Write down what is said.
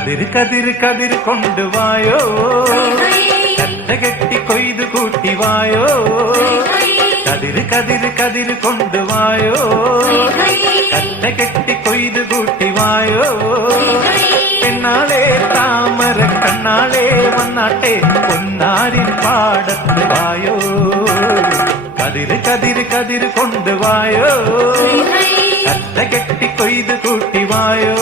കതിര് കതിര് കതിര് കൊണ്ടുവായോ, കറ്റ കെട്ടി കൊയ്തു കൂട്ടിവായോ. കതിര് കതിര് കതിര് കൊണ്ടുവായോ, കറ്റ കെട്ടി കൊയ്തു കൂട്ടിവായോ. പെണ്ണാളെ താമര കണ്ണാളെ വന്നാട്ടെ പൊന്നാരിൻ പാടത്ത് വായോ. കതിര് കതിര് കതിര് കൊണ്ടുവായോ, കറ്റ കെട്ടി കൊയ്തു കൂട്ടിവായോ.